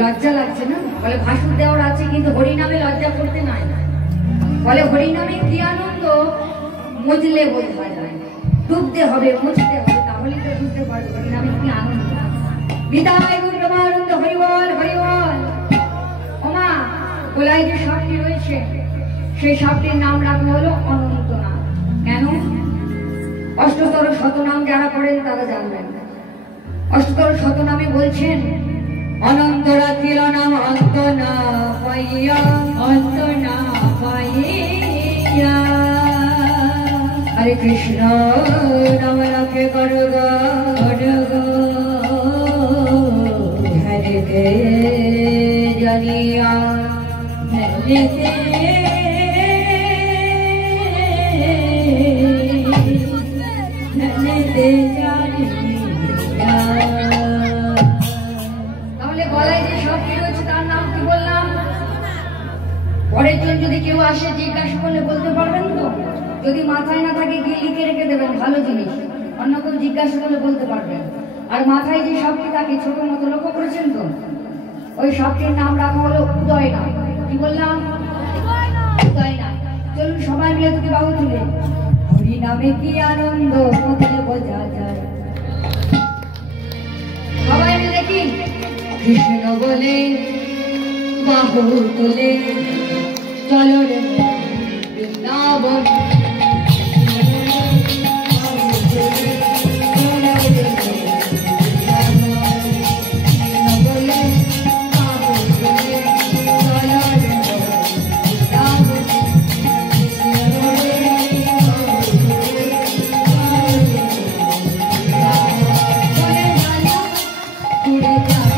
লজ্জা লাগছে না? বলে ভাসুর দেওয়ার আছে কিন্তু হরিনামে লজ্জা করতে নাই না। বলে হরিনামে কি আনন্দ মুজলে বোঝা যায়, ডুবতে হবে মুছতে হবে, তাহলে তো বুঝতে পারবে হরিনামে কি আনন্দ। বিদায় গুরু ব্রহ্মানন্দ, হরিবল হরিবল। ওমা গোলায় যে সাপটি রয়েছে সেই সাপটির নাম রাখা হলো অনন্তনাথ। কেন? অষ্টতর শতনাম যারা করেন তারা জানবেন। অষ্টতর শতনামে বলছেন অনন্ত রাখিল নাম অন্ত না পাইয়া, অন্ত না পাইয়া। হরে কৃষ্ণ নাম রাখে গড়গ গড়গ, হরে জানিয়া তাহলে গলায় যে সব কি রয়েছে তার নাম কি বললাম? পরের জন যদি কেউ আসে জিজ্ঞাসা করলে বলতে পারবেন তো? যদি মাথায় না থাকে গিয়ে লিখে রেখে দেবেন, ভালো জিনিস। অন্য কেউ জিজ্ঞাসা করলে বলতে পারবেন। আর মাথায় যে সাপটি থাকে ছোট মতো, লক্ষ্য করেছেন তো? ওই সাপটির নাম রাখা হলো উদয় নাম। কি বললাম? উদয় নাম। চলুন সবাই মিলে দুটি বাহু তুলে হরি নামে কি আনন্দ কোথায় বোঝা যায়। সবাই মিলে দেখি কৃষ্ণ বলে বাহু তুলে চলো রে বৃন্দাবন। Yeah.